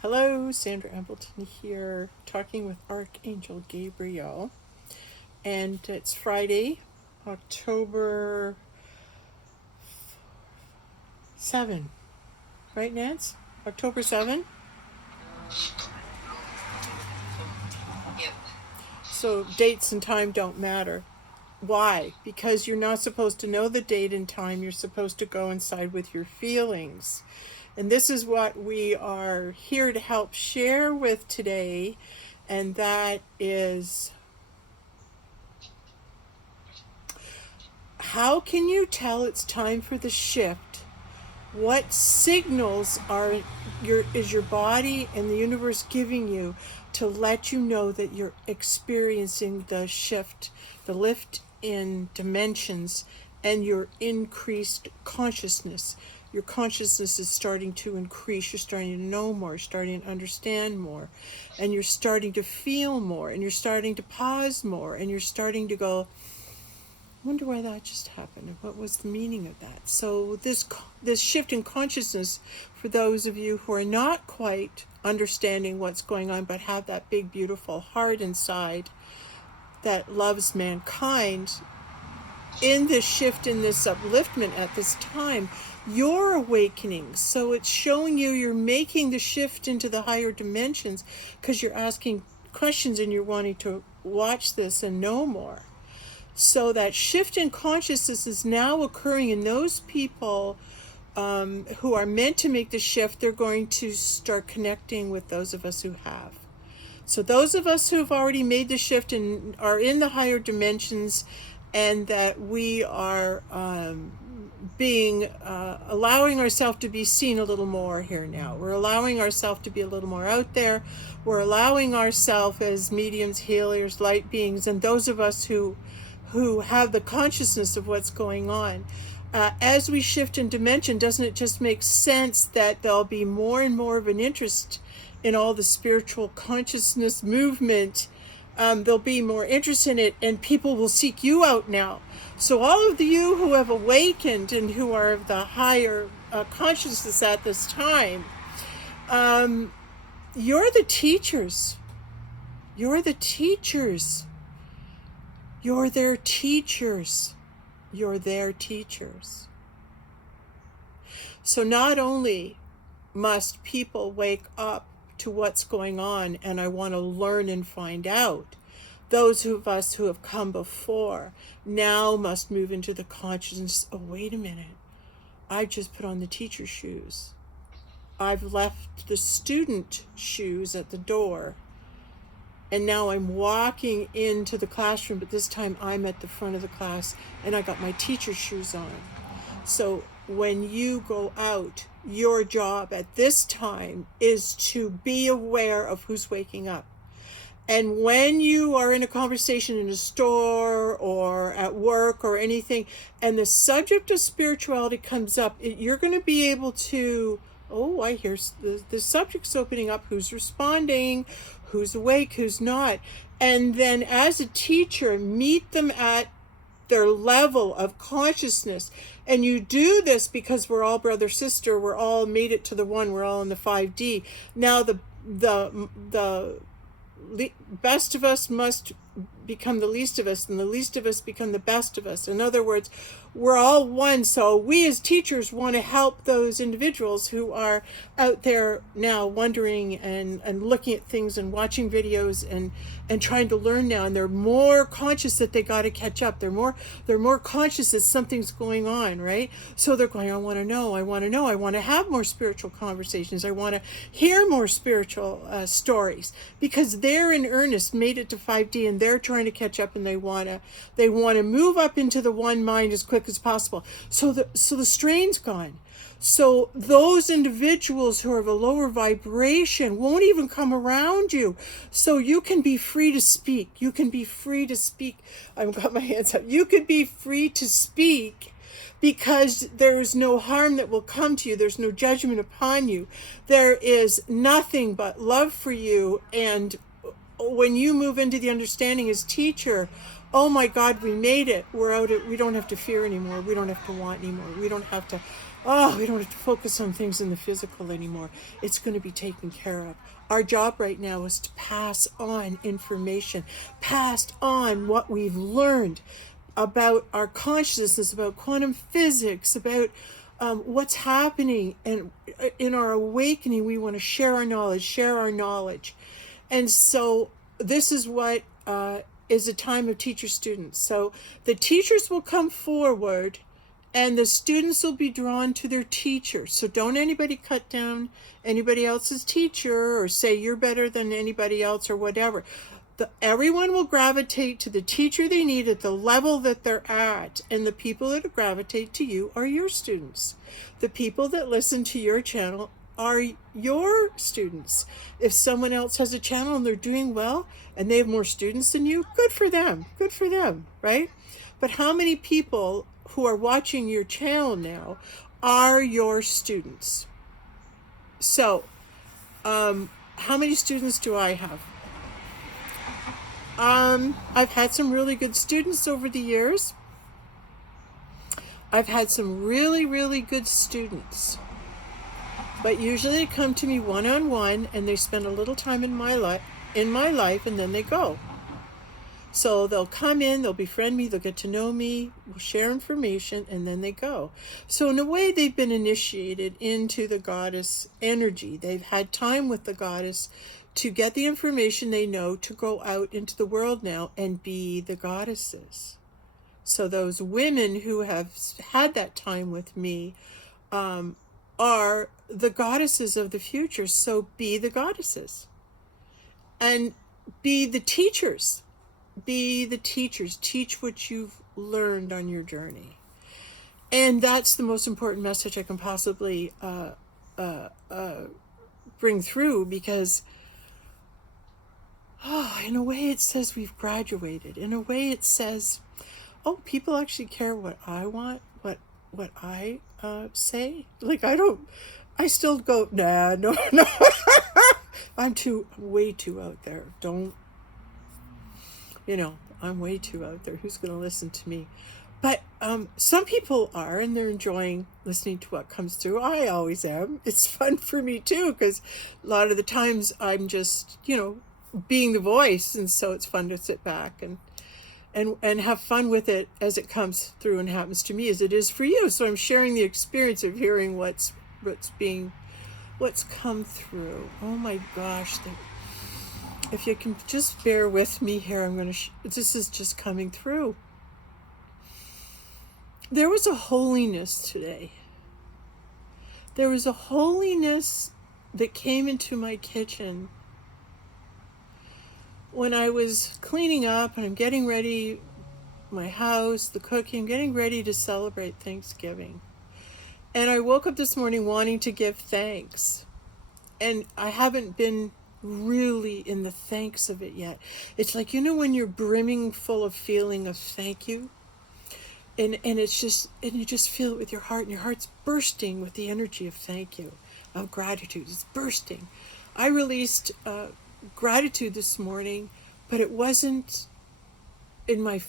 Hello, Sandra Ambleton here, talking with Archangel Gabriel. And it's Friday, October 7. Right, Nance? October 7? Yep. So dates and time don't matter. Why? Because you're not supposed to know the date and time. You're supposed to go inside with your feelings. And this is what we are here to help share with today. And that is, how can you tell it's time for the shift? What signals is your body and the universe giving you to let you know that you're experiencing the shift, the lift in dimensions, and your increased consciousness? Your consciousness is starting to increase. You're starting to know more, you're starting to understand more, and you're starting to feel more, and you're starting to pause more, and you're starting to go, wonder why that just happened and what was the meaning of that. So this shift in consciousness, for those of you who are not quite understanding what's going on but have that big beautiful heart inside that loves mankind, in this shift, in this upliftment at this time, you're awakening. So it's showing you're making the shift into the higher dimensions because you're asking questions and you're wanting to watch this and know more. So that shift in consciousness is now occurring in those people who are meant to make the shift. They're going to start connecting with those of us who have. So those of us who have already made the shift and are in the higher dimensions, and that we are allowing ourselves to be seen a little more here now. We're allowing ourselves to be a little more out there. We're allowing ourselves as mediums, healers, light beings, and those of us who have the consciousness of what's going on. As we shift in dimension, doesn't it just make sense that there'll be more and more of an interest in all the spiritual consciousness movement? There'll be more interest in it, and people will seek you out now. So all of you who have awakened and who are of the higher consciousness at this time, you're the teachers. You're the teachers. You're their teachers. You're their teachers. So not only must people wake up to what's going on, and I want to learn and find out, those of us who have come before now must move into the consciousness, oh, wait a minute, I just put on the teacher's shoes. I've left the student shoes at the door. And now I'm walking into the classroom, but this time I'm at the front of the class and I got my teacher's shoes on. So when you go out, your job at this time is to be aware of who's waking up. And when you are in a conversation in a store or at work or anything, and the subject of spirituality comes up, you're going to be able to, oh, I hear the subject's opening up, who's responding, who's awake, who's not. And then as a teacher, meet them at their level of consciousness. And you do this because we're all brother, sister, we're all made it to the one, we're all in the 5D. Now the best of us must become the least of us, and the least of us become the best of us. In other words, we're all one. So we as teachers want to help those individuals who are out there now wondering and looking at things and watching videos and trying to learn now, and they're more conscious that they got to catch up. They're more conscious that something's going on, right? So they're going, I want to know, I want to have more spiritual conversations, I want to hear more spiritual stories, because they're in earnest, made it to 5D, and they're trying to catch up, and they want to move up into the one mind as quick as possible. So the strain's gone. So those individuals who are of a lower vibration won't even come around you. So you can be free to speak. You can be free to speak. I've got my hands up. You could be free to speak because there is no harm that will come to you. There's no judgment upon you. There is nothing but love for you. And when you move into the understanding as teacher, oh my God, we made it. We're out. We don't have to fear anymore. We don't have to want anymore. We don't have to Oh, we don't have to focus on things in the physical anymore. It's going to be taken care of. Our job right now is to pass on information, pass on what we've learned about our consciousness, about quantum physics, about what's happening. And in our awakening, we want to share our knowledge, share our knowledge. And so this is what is a time of teacher-students. So the teachers will come forward and the students will be drawn to their teacher. So don't anybody cut down anybody else's teacher or say you're better than anybody else or whatever. Everyone will gravitate to the teacher they need at the level that they're at. And the people that gravitate to you are your students. The people that listen to your channel are your students. If someone else has a channel and they're doing well and they have more students than you, good for them. Good for them, right? But how many people who are watching your channel now are your students? So, how many students do I have? I've had some really good students over the years. I've had some really, really good students. But usually they come to me one-on-one and they spend a little time in my life and then they go. So they'll come in, they'll befriend me, they'll get to know me, we'll share information, and then they go. So in a way, they've been initiated into the goddess energy. They've had time with the goddess to get the information they know to go out into the world now and be the goddesses. So those women who have had that time with me are the goddesses of the future. So be the goddesses. And be the teachers. Be the teachers. Teach what you've learned on your journey. And that's the most important message I can possibly bring through, because in a way it says we've graduated. In a way it says, oh, people actually care what I want, what I say. Like I still go, nah, no. I'm way too out there. I'm way too out there. Who's going to listen to me? But some people are, and they're enjoying listening to what comes through. I always am. It's fun for me too, because a lot of the times I'm just, being the voice, and so it's fun to sit back and have fun with it as it comes through and happens to me as it is for you. So I'm sharing the experience of hearing what's come through. Oh my gosh. If you can just bear with me here, this is just coming through. There was a holiness today. There was a holiness that came into my kitchen when I was cleaning up and I'm getting ready, my house, the cooking, getting ready to celebrate Thanksgiving. And I woke up this morning wanting to give thanks. And I haven't been really in the thanks of it yet. It's like, when you're brimming full of feeling of thank you. And it's just, and you just feel it with your heart, and your heart's bursting with the energy of thank you, of gratitude. It's bursting. I released gratitude this morning, but it wasn't in my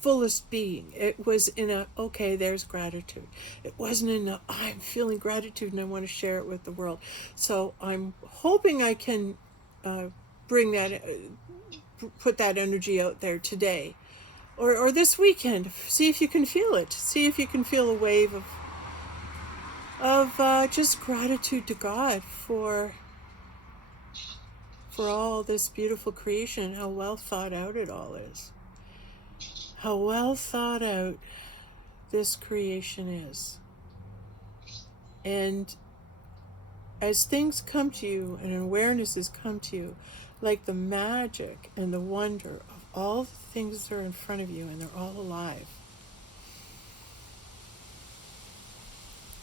fullest being. It was in okay, there's gratitude. It wasn't in I'm feeling gratitude and I want to share it with the world. So I'm hoping I can bring that, put that energy out there today or this weekend. See if you can feel it. See if you can feel a wave of just gratitude to God for all this beautiful creation and how well thought out it all is. How well thought out this creation is. And as things come to you and awarenesses come to you, like the magic and the wonder of all the things that are in front of you, and they're all alive.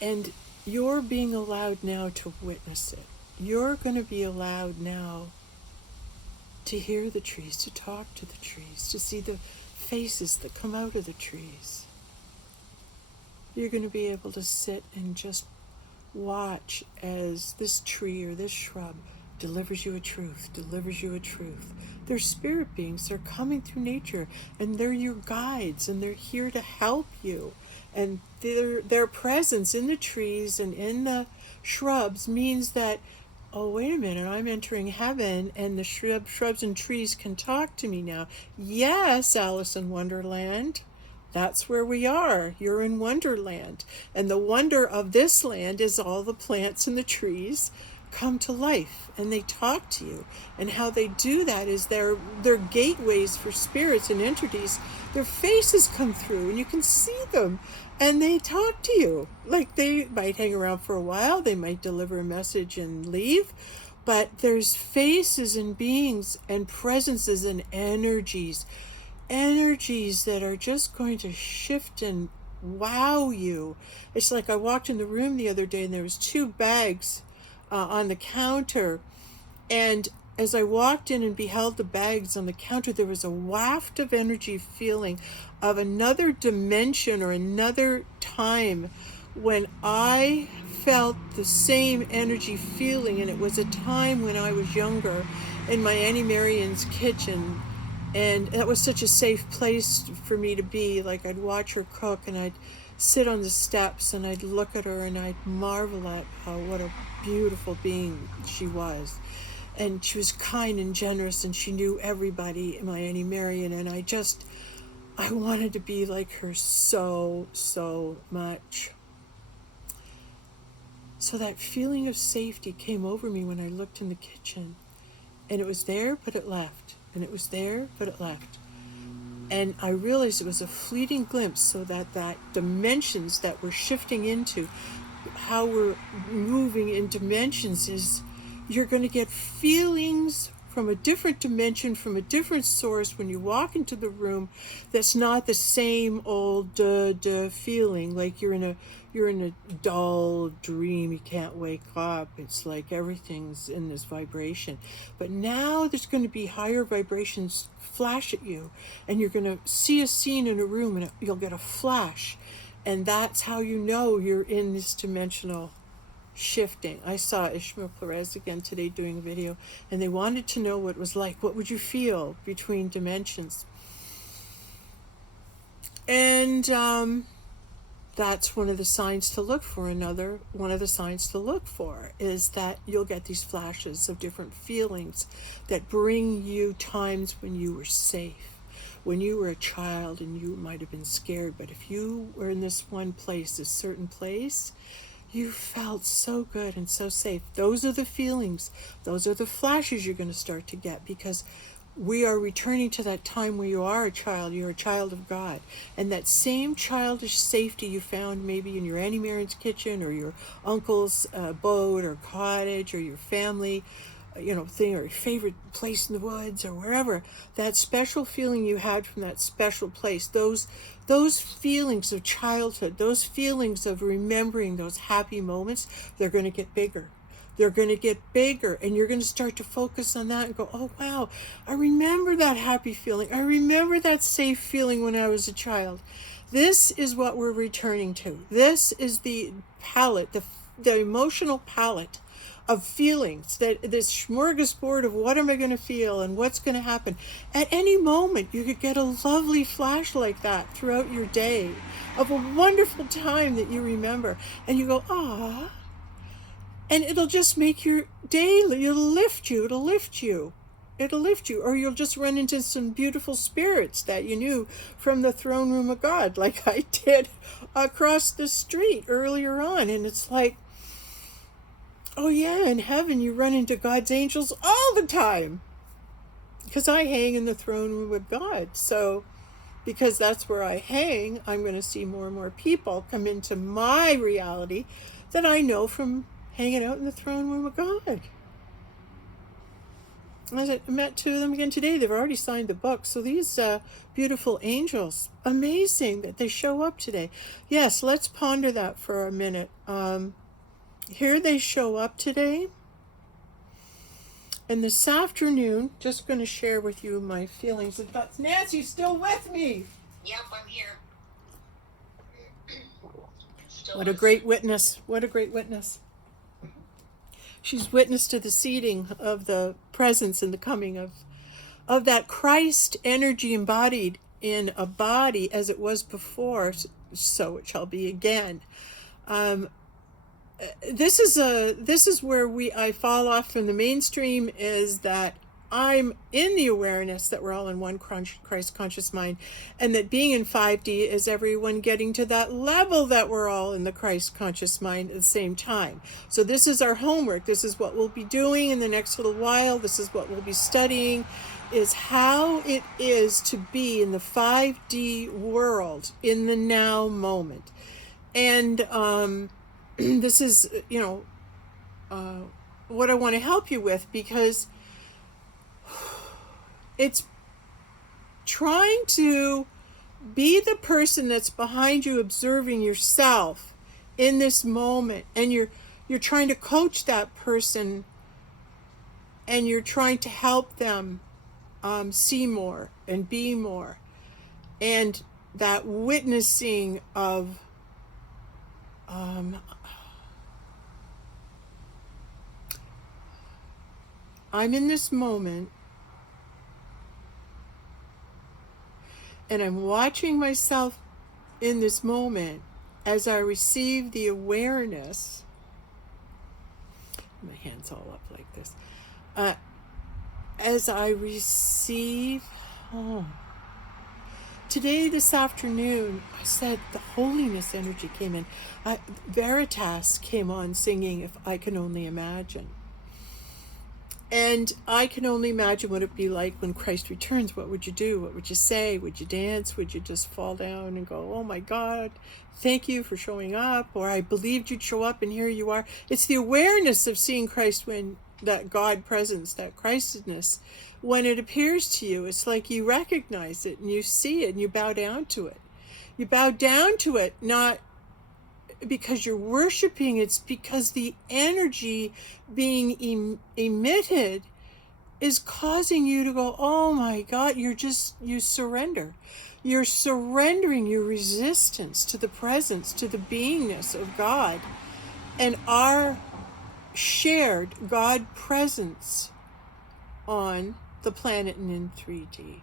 And you're being allowed now to witness it. You're going to be allowed now to hear the trees, to talk to the trees, to see the faces that come out of the trees. You're going to be able to sit and just watch as this tree or this shrub delivers you a truth, delivers you a truth. They're spirit beings. They're coming through nature, and they're your guides, and they're here to help you And their presence in the trees and in the shrubs means that, oh, wait a minute, I'm entering heaven, and the shrubs and trees can talk to me now. Yes, Alice in Wonderland. That's where we are. You're in Wonderland. And the wonder of this land is all the plants and the trees come to life and they talk to you. And how they do that is they're gateways for spirits and entities. Their faces come through and you can see them and they talk to you. Like, they might hang around for a while, they might deliver a message and leave, but there's faces and beings and presences and energies that are just going to shift and wow you. It's like I walked in the room the other day and there was 2 bags on the counter, and as I walked in and beheld the bags on the counter, there was a waft of energy feeling of another dimension or another time when I felt the same energy feeling, and it was a time when I was younger in my Auntie Marian's kitchen. And that was such a safe place for me to be. Like, I'd watch her cook and I'd sit on the steps and I'd look at her and I'd marvel at what a beautiful being she was. And she was kind and generous and she knew everybody, my Auntie Marian, and I wanted to be like her so, so much. So that feeling of safety came over me when I looked in the kitchen. And it was there, but it left. And it was there, but it left. And I realized it was a fleeting glimpse, so that dimensions that we're shifting into, how we're moving in dimensions, is you're going to get feelings from a different dimension, from a different source when you walk into the room. That's not the same old feeling, like you're in a dull dream, you can't wake up. It's like everything's in this vibration. But now there's going to be higher vibrations flash at you, and you're going to see a scene in a room and you'll get a flash, and that's how you know you're in this dimensional shifting. I saw Ishmael Perez again today doing a video, and they wanted to know what it was like. What would you feel between dimensions? And that's one of the signs to look for. One of the signs to look for is that you'll get these flashes of different feelings that bring you times when you were safe, when you were a child and you might have been scared, but if you were in this one place, this certain place, you felt so good and so safe. Those are the feelings. Those are the flashes you're going to start to get, because we are returning to that time where you are a child, you're a child of God. And that same childish safety you found maybe in your Auntie Marian's kitchen, or your uncle's boat or cottage, or your family thing, or your favorite place in the woods, or wherever, that special feeling you had from that special place, those feelings of childhood, those feelings of remembering those happy moments, they're going to get bigger. They're going to get bigger, and you're going to start to focus on that and go, oh, wow, I remember that happy feeling. I remember that safe feeling when I was a child. This is what we're returning to. This is the palette, the emotional palette of feelings, that this smorgasbord of what am I going to feel and what's going to happen. At any moment, you could get a lovely flash like that throughout your day of a wonderful time that you remember. And you go, ah. And it'll just make your day, it'll lift you. Or you'll just run into some beautiful spirits that you knew from the throne room of God, like I did across the street earlier on. And it's like, oh yeah, in heaven you run into God's angels all the time. Because I hang in the throne room of God. So because that's where I hang, I'm going to see more and more people come into my reality that I know from hanging out in the throne room of God. I met 2 of them again today. They've already signed the book. So these beautiful angels, amazing that they show up today. Yes, let's ponder that for a minute. Here they show up today. And this afternoon, just going to share with you my feelings and thoughts. Nancy's still with me. Yep, I'm here. What a great witness. What a great witness. She's witness to the seeding of the presence and the coming of that Christ energy embodied in a body as it was before, so it shall be again. This is where I fall off from the mainstream, is that I'm in the awareness that we're all in one Christ conscious mind, and that being in 5D is everyone getting to that level that we're all in the Christ conscious mind at the same time. So this is our homework. This is what we'll be doing in the next little while. This is what we'll be studying, is how it is to be in the 5D world in the now moment. And this is, what I want to help you with, because it's trying to be the person that's behind you, observing yourself in this moment, and you're trying to coach that person, and you're trying to help them see more and be more, and that witnessing of I'm in this moment, and I'm watching myself in this moment as I receive the awareness. My hand's all up like this. As I receive, today, this afternoon, I said the holiness energy came in. Veritas came on singing If I Can Only Imagine. And I can only imagine what it'd be like when Christ returns. What would you do? What would you say? Would you dance? Would you just fall down and go, oh my God, thank you for showing up? Or I believed you'd show up and here you are. It's the awareness of seeing Christ, when that God presence, that Christness, when it appears to you, it's like you recognize it and you see it and you bow down to it. You bow down to it, not because you're worshiping, it's because the energy being emitted is causing you to go, oh my God, you surrender. You're surrendering your resistance to the presence, to the beingness of God, and our shared God presence on the planet and in 3D.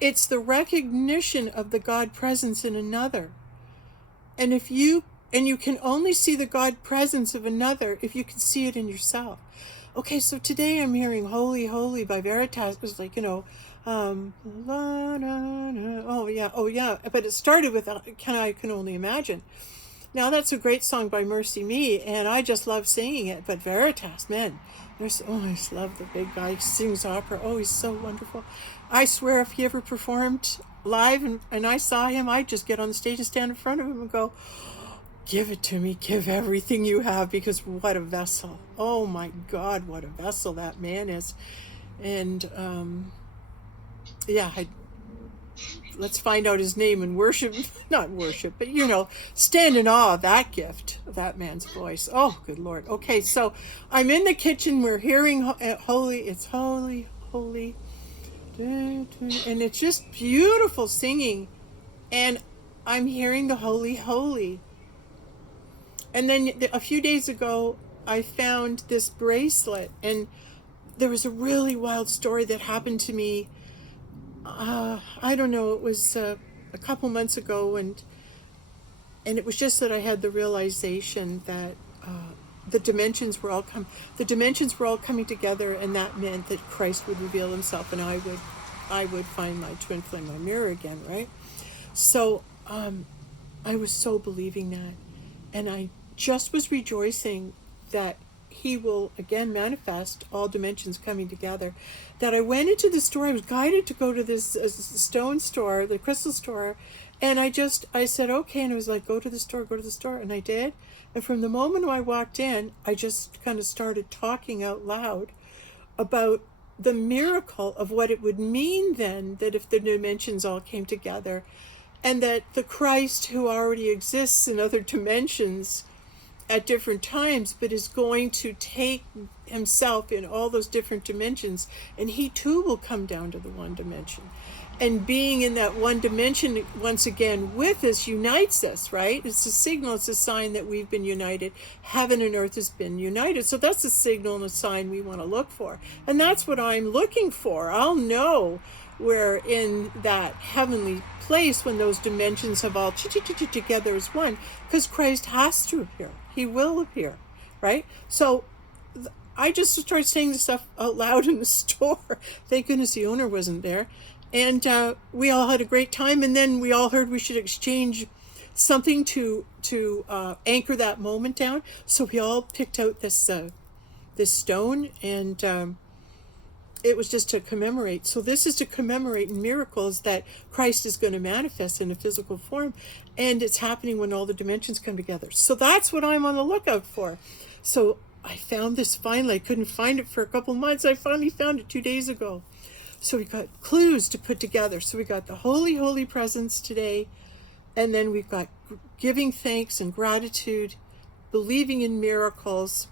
It's the recognition of the God presence in another. And you can only see the God presence of another if you can see it in yourself. Okay, so today I'm hearing Holy, Holy by Veritas. It was like, oh yeah. But it started with I Can Only Imagine. Now that's a great song by Mercy Me, and I just love singing it. But Veritas, man, I just love the big guy who sings opera. Oh, he's so wonderful. I swear if he ever performed live and I saw him, I'd just get on the stage and stand in front of him and go, give it to me, give everything you have, because what a vessel. Oh my God, what a vessel that man is. And let's find out his name and worship, not worship, but stand in awe of that gift, of that man's voice. Oh, good Lord. Okay, so I'm in the kitchen, we're hearing holy, it's holy, holy, and it's just beautiful singing, and I'm hearing the holy, holy. And then a few days ago, I found this bracelet, and there was a really wild story that happened to me. I don't know, it was a couple months ago, and it was just that I had the realization that the dimensions were all coming together, and that meant that Christ would reveal himself, and I would find my twin flame, my mirror again, right? So I was so believing that, and I just was rejoicing that he will again manifest all dimensions coming together. That I went into the store. I was guided to go to this stone store, the crystal store, and I said okay, and I was like, go to the store, and I did. And from the moment I walked in, I just kind of started talking out loud about the miracle of what it would mean then, that if the dimensions all came together, and that the Christ who already exists in other dimensions at different times, but is going to take himself in all those different dimensions, and he too will come down to the one dimension. And being in that one dimension once again with us unites us, right? It's a signal, it's a sign that we've been united. Heaven and earth has been united. So that's a signal and a sign we want to look for. And that's what I'm looking for. I'll know we're in that heavenly place when those dimensions have all together as one, because Christ has to appear. He will appear, right? So I just started saying this stuff out loud in the store. Thank goodness the owner wasn't there. And we all had a great time. And then we all heard we should exchange something to anchor that moment down. So we all picked out this stone, and it was just to commemorate. So this is to commemorate miracles that Christ is going to manifest in a physical form, and it's happening when all the dimensions come together. So that's what I'm on the lookout for. So I found this finally. I couldn't find it for a couple months. I finally found it 2 days ago. So we got clues to put together. So we got the holy presence today, and then we've got giving thanks and gratitude, believing in miracles.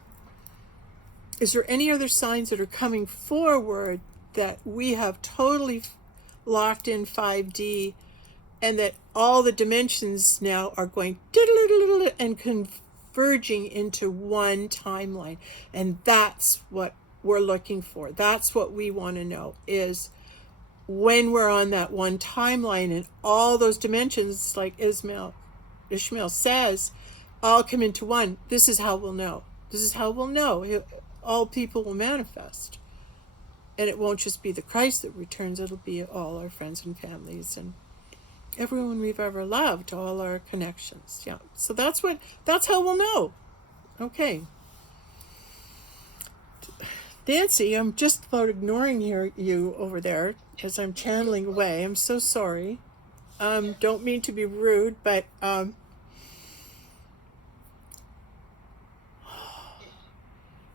Is there any other signs that are coming forward that we have totally locked in 5D, and that all the dimensions now are going and converging into one timeline? And that's what we're looking for. That's what we want to know, is when we're on that one timeline and all those dimensions, like Ishmael says, all come into one. This is how we'll know. This is how we'll know. All people will manifest. And it won't just be the Christ that returns. It'll be all our friends and families and everyone we've ever loved, all our connections. Yeah. So that's how we'll know. Okay. Nancy, I'm just about ignoring you over there as I'm channeling away. I'm so sorry. Don't mean to be rude, but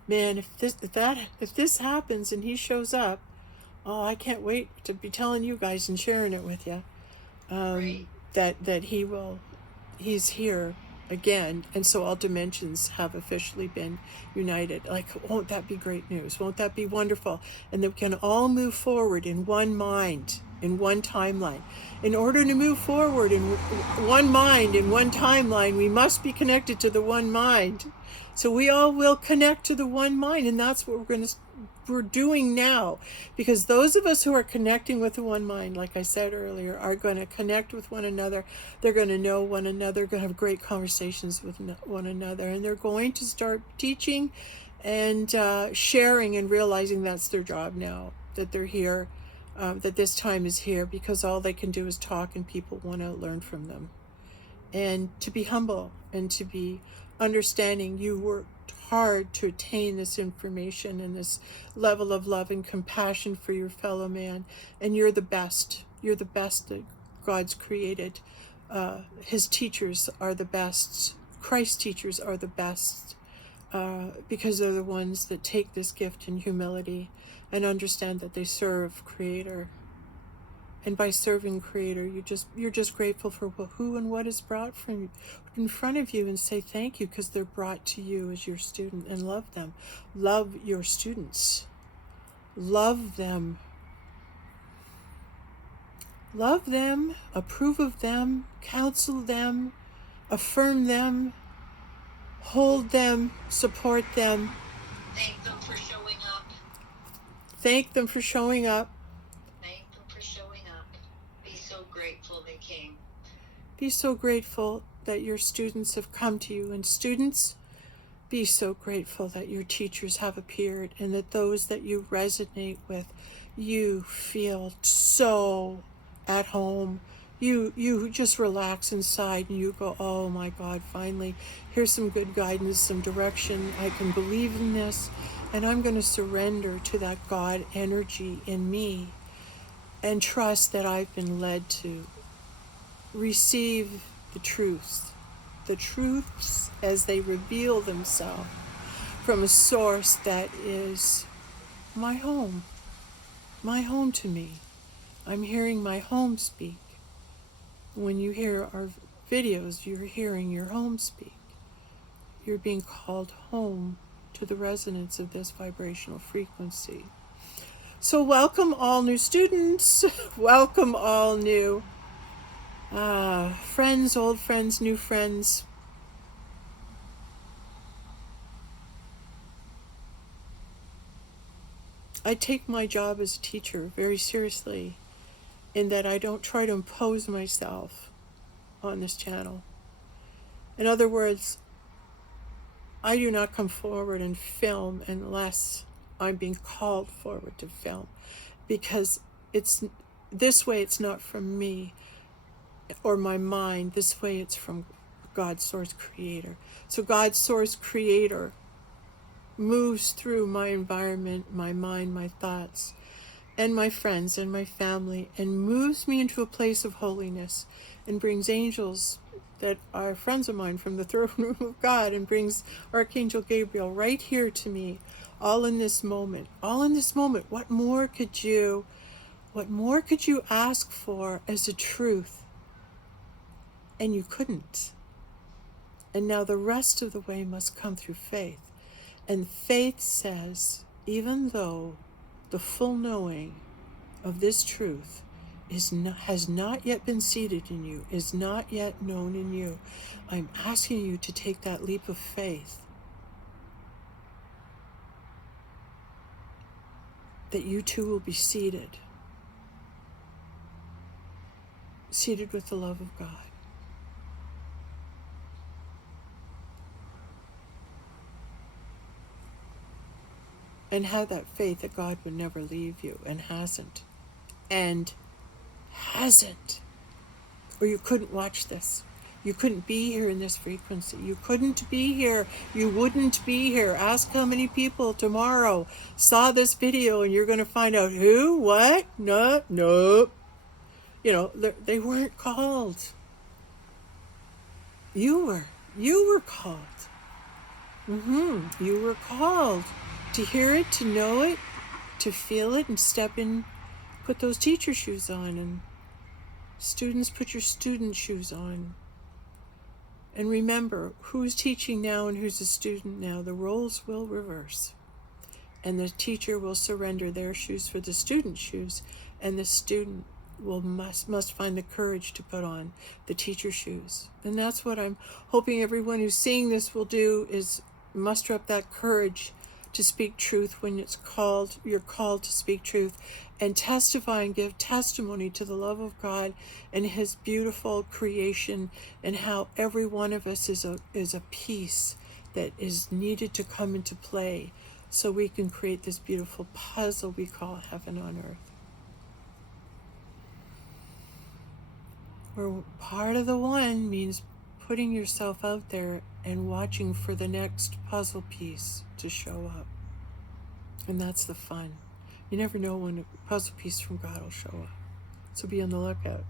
man, if this happens and he shows up, oh, I can't wait to be telling you guys and sharing it with you. Right. That he's here again, and so all dimensions have officially been united. Like, won't that be great news? Won't that be wonderful? And that we can all move forward in one mind, in one timeline. In order to move forward in one mind, in one timeline, we must be connected to the one mind. So we all will connect to the one mind, and that's what we're doing now, because those of us who are connecting with the one mind, like I said earlier, are going to connect with one another. They're going to know one another, going to have great conversations with one another, and they're going to start teaching and sharing and realizing that's their job now, that they're here, that this time is here, because all they can do is talk and people want to learn from them. And to be humble and to be understanding. You worked hard to attain this information and this level of love and compassion for your fellow man, and you're the best. You're the best that God's created. His teachers are the best. Christ's teachers are the best, because they're the ones that take this gift in humility and understand that they serve Creator. And by serving Creator, you're just grateful for who and what is brought from in front of you, and say thank you, because they're brought to you as your student, and love them. Love your students. Love them. Love them, approve of them, counsel them, affirm them, hold them, support them. Thank them for showing up. Thank them for showing up. Thank them for showing up. Be so grateful they came. Be so grateful that your students have come to you. And students, be so grateful that your teachers have appeared, and that those that you resonate with, you feel so at home. You just relax inside and you go, oh my God, finally, here's some good guidance, some direction. I can believe in this, and I'm going to surrender to that God energy in me and trust that I've been led to receive the truths as they reveal themselves from a source that is my home to me. I'm hearing my home speak. When you hear our videos, you're hearing your home speak. You're being called home to the resonance of this vibrational frequency. So welcome all new students. Welcome all new friends, old friends, new friends. I take my job as a teacher very seriously, in that I don't try to impose myself on this channel. In other words, I do not come forward and film unless I'm being called forward to film, because it's this way, it's not from me or my mind. This way it's from God's source creator. So God's source creator moves through my environment, my mind, my thoughts, and my friends and my family, and moves me into a place of holiness, and brings angels that are friends of mine from the throne room of God, and brings Archangel Gabriel right here to me, all in this moment. All in this moment. What more could you ask for as a truth? And you couldn't. And now the rest of the way must come through faith. And faith says, even though the full knowing of this truth has not yet been seated in you, is not yet known in you, I'm asking you to take that leap of faith, that you too will be seated with the love of God. And have that faith that God would never leave you, and hasn't. Or you couldn't watch this. You couldn't be here in this frequency. You couldn't be here. You wouldn't be here. Ask how many people tomorrow saw this video, and you're going to find out who, what, no. You know, they weren't called. You were called. You were called to hear it, to know it, to feel it, and step in, put those teacher shoes on, and students, put your student shoes on. And remember, who's teaching now and who's a student now? The roles will reverse. And the teacher will surrender their shoes for the student's shoes, and the student must find the courage to put on the teacher shoes. And that's what I'm hoping everyone who's seeing this will do, is muster up that courage to speak truth when you're called to speak truth, and testify and give testimony to the love of God and his beautiful creation, and how every one of us is a piece that is needed to come into play so we can create this beautiful puzzle we call heaven on earth. Where part of the one means putting yourself out there and watching for the next puzzle piece to show up. And that's the fun. You never know when a puzzle piece from God will show up. So be on the lookout.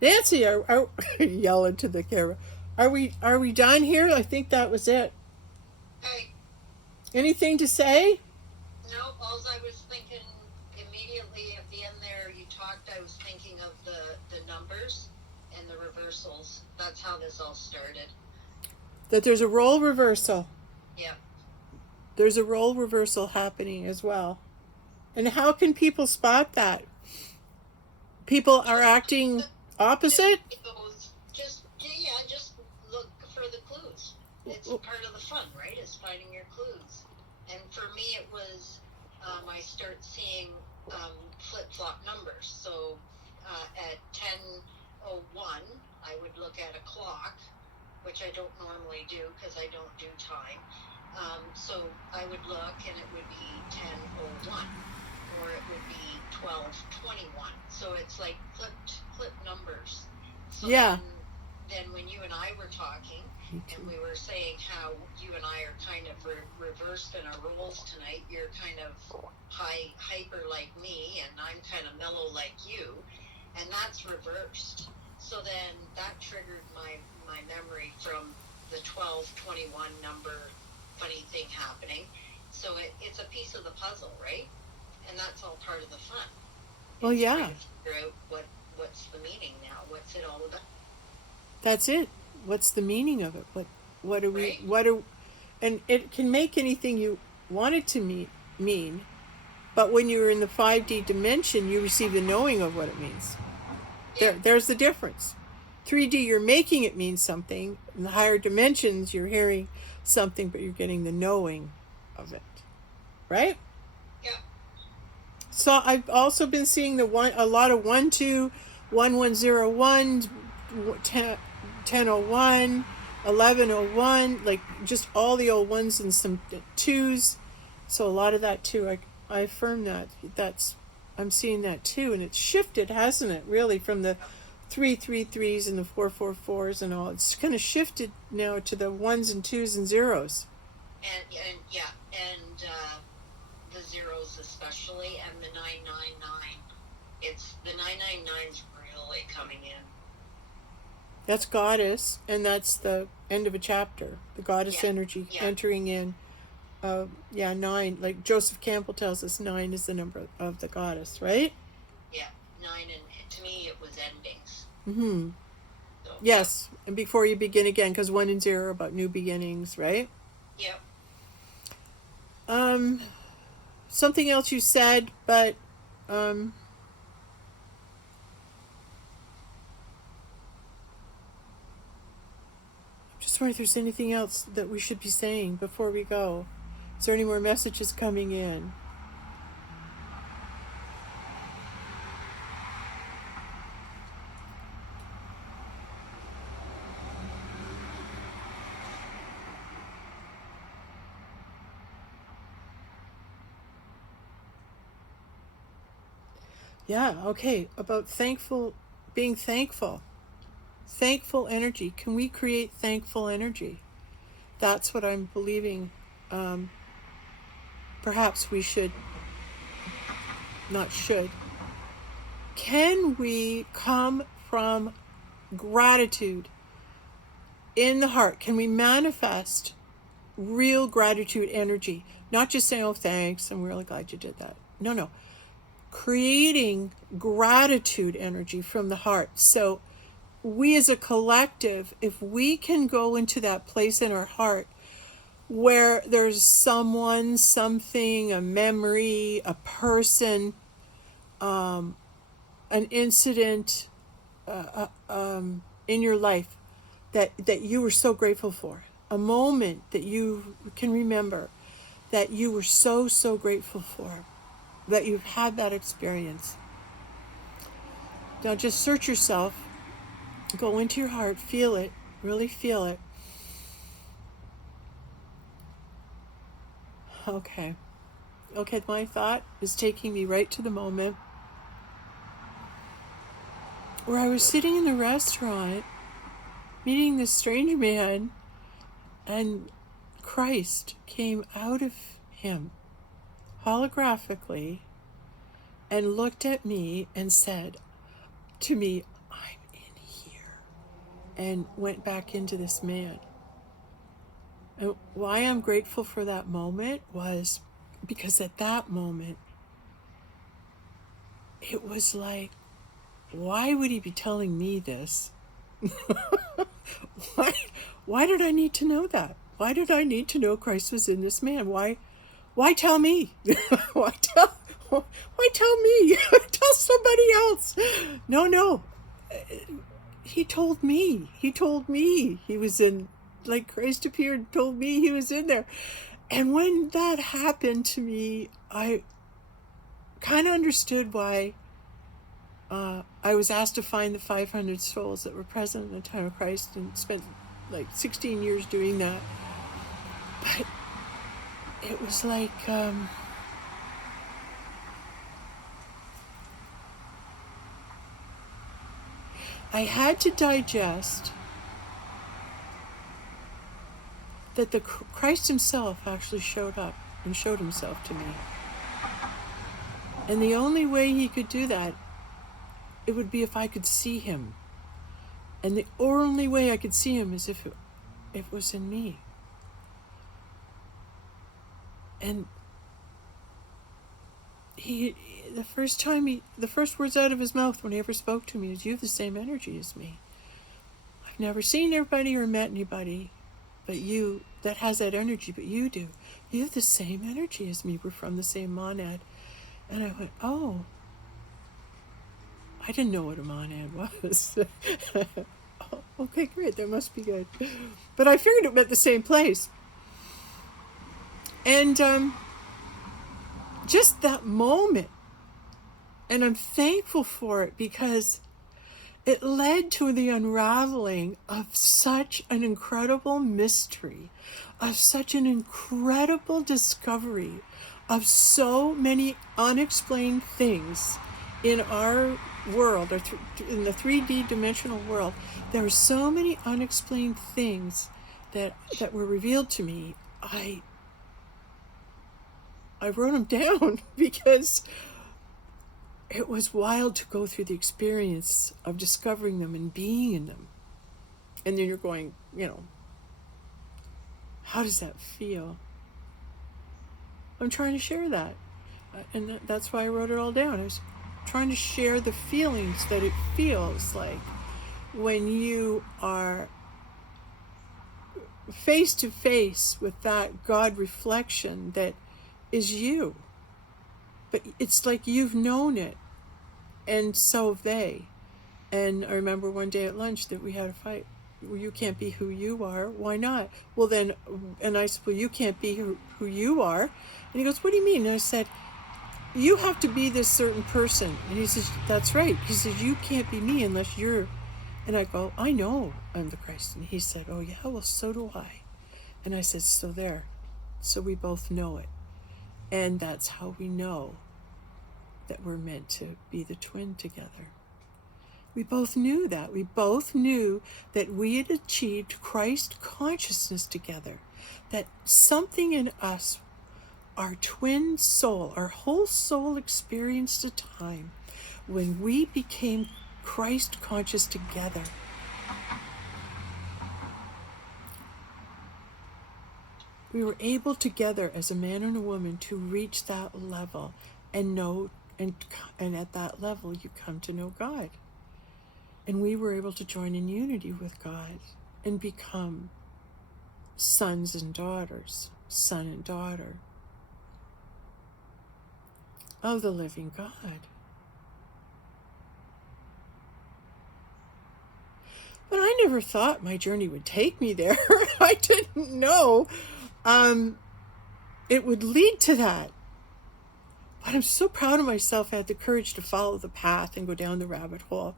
Nancy, are yelling to the camera. Are we done here? I think that was it. Hey. Anything to say? No, all I was thinking immediately at the end there, you talked, I was thinking of the numbers and the reversals. That's how this all started. That there's a role reversal. Yeah. There's a role reversal happening as well. And how can people spot that? People are acting opposite? Just look for the clues. It's part of the fun, right? Is finding your clues. And for me, it was, I start seeing flip-flop numbers. So at 10:01, I would look at a clock, which I don't normally do because I don't do time. So I would look and it would be 10:01, or it would be 12:21. So it's like flip numbers. So yeah. Then when you and I were talking, and we were saying how you and I are kind of reversed in our roles tonight. You're kind of hyper like me, and I'm kind of mellow like you, and that's reversed. So then that triggered my memory from the 12:21 number funny thing happening. So it's a piece of the puzzle, right? And that's all part of the fun. Well, yeah. Trying to figure out what's the meaning now. What's it all about? That's it. What's the meaning of it? What do we? Right? And it can make anything you want it to mean, but when you're in the 5D dimension, you receive the knowing of what it means. Yeah. There's the difference. 3D, you're making it mean something. In the higher dimensions, you're hearing something, but you're getting the knowing of it. Right? Yeah. So I've also been seeing a lot of 12, 1101, 1001, 1101, like just all the old ones and some twos. So a lot of that too. I affirm that's I'm seeing that too, and it's shifted, hasn't it? Really, from the 333s and the 444s and all. It's kind of shifted now to the ones and twos and zeros. And yeah, and the zeros especially, and the 999. It's the 999's really coming in. That's goddess, and that's the end of a chapter. The goddess energy entering in. 9. Like Joseph Campbell tells us, 9 is the number of the goddess, right? Yeah, 9, and to me it was endings. Mm-hmm. So, yes, and before you begin again, because 1 and 0 are about new beginnings, right? Yep. Something else you said, but just wonder if there's anything else that we should be saying before we go. Is there any more messages coming in? Yeah, okay. About being thankful. Thankful energy. Can we create thankful energy? That's what I'm believing. Perhaps we should, not should. Can we come from gratitude in the heart? Can we manifest real gratitude energy? Not just saying, oh, thanks, I'm really glad you did that. No. Creating gratitude energy from the heart. So we as a collective, if we can go into that place in our heart where there's someone, something, a memory, a person, an incident in your life that you were so grateful for, a moment that you can remember that you were so grateful for, that you've had that experience. Now just search yourself, go into your heart, feel it, really feel it. Okay, my thought is taking me right to the moment where I was sitting in the restaurant meeting this strange man, and Christ came out of him holographically and looked at me and said to me, I'm in here, and went back into this man. And why I'm grateful for that moment was because at that moment, it was like, why would he be telling me this? Why did I need to know that? Why did I need to know Christ was in this man? Why tell me? why tell me? Tell somebody else. No. He told me. He was in, like Christ appeared and told me he was in there. And when that happened to me, I kind of understood why I was asked to find the 500 souls that were present in the time of Christ, and spent like 16 years doing that. But it was like I had to digest that the Christ himself actually showed up and showed himself to me. And the only way he could do that, it would be if I could see him. And the only way I could see him is if it was in me. And the first words out of his mouth when he ever spoke to me is, you have the same energy as me. I've never seen everybody or met anybody but you that has that energy, but you do. You have the same energy as me. We're from the same monad. And I went, oh, I didn't know what a monad was. Oh, okay, great, that must be good. But I figured it meant the same place. And just that moment And I'm thankful for it because it led to the unraveling of such an incredible mystery, of such an incredible discovery of so many unexplained things in our world, or in the 3D dimensional world. There are so many unexplained things that were revealed to me. I wrote them down because it was wild to go through the experience of discovering them and being in them. And then you're going, how does that feel? I'm trying to share that. And that's why I wrote it all down. I was trying to share the feelings that it feels like when you are face to face with that God reflection that is you. But it's like you've known it, and so have they. And I remember one day at lunch that we had a fight. Well, you can't be who you are. Why not? Well, then, and I said, well, you can't be who you are. And he goes, what do you mean? And I said, you have to be this certain person. And he says, that's right. He says, you can't be me unless you're. And I go, I know I'm the Christ. And he said, oh yeah, well, so do I. And I said, so there. So we both know it. And that's how we know that we're meant to be the twin together. We both knew that. We both knew that we had achieved Christ consciousness together. That something in us, our twin soul, our whole soul experienced a time when we became Christ conscious together. We were able together as a man and a woman to reach that level and know, and at that level you come to know God. And we were able to join in unity with God and become sons and daughters, son and daughter of the living God. But I never thought my journey would take me there. I didn't know it would lead to that. But I'm so proud of myself. I had the courage to follow the path and go down the rabbit hole.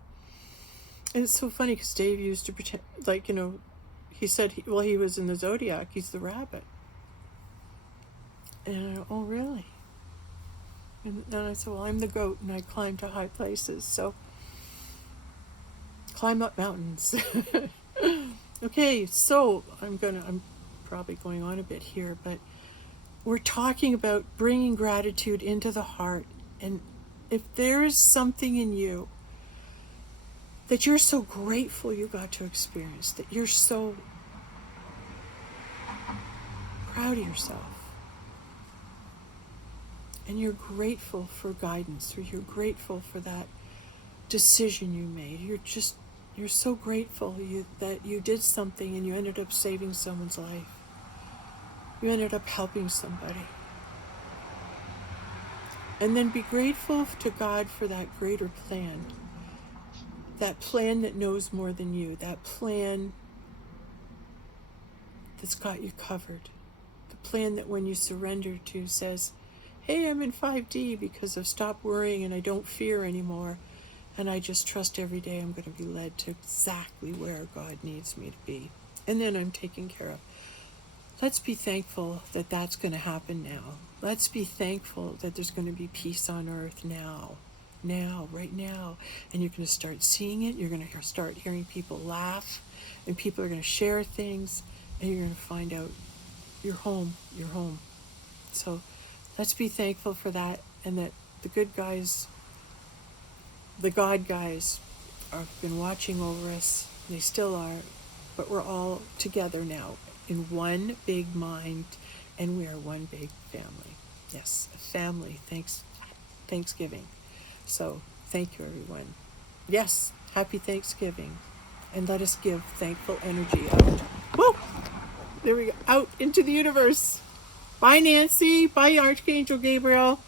And it's so funny because Dave used to pretend, he said, he was in the zodiac. He's the rabbit. And I go, oh, really? And then I said, well, I'm the goat and I climb to high places. So climb up mountains. Okay, so I'm probably going on a bit here, but we're talking about bringing gratitude into the heart. And if there is something in you that you're so grateful you got to experience, that you're so proud of yourself, and you're grateful for guidance, or you're grateful for that decision you made, you're so grateful that you did something and you ended up saving someone's life. You ended up helping somebody. And then be grateful to God for that greater plan. That plan that knows more than you. That plan that's got you covered. The plan that when you surrender to says, hey, I'm in 5D because I've stopped worrying and I don't fear anymore. And I just trust every day I'm going to be led to exactly where God needs me to be. And then I'm taken care of. Let's be thankful that that's going to happen now. Let's be thankful that there's going to be peace on earth now, right now. And you're going to start seeing it. You're going to start hearing people laugh, and people are going to share things, and you're going to find out you're home. So let's be thankful for that, and that the good guys, the God guys, have been watching over us. They still are, but we're all together now in one big mind, and we are one big family. Yes, a family. Thanksgiving. So thank you, everyone. Yes, happy Thanksgiving. And let us give thankful energy out. Whoa! There we go. Out into the universe. Bye, Nancy. Bye, Archangel Gabriel.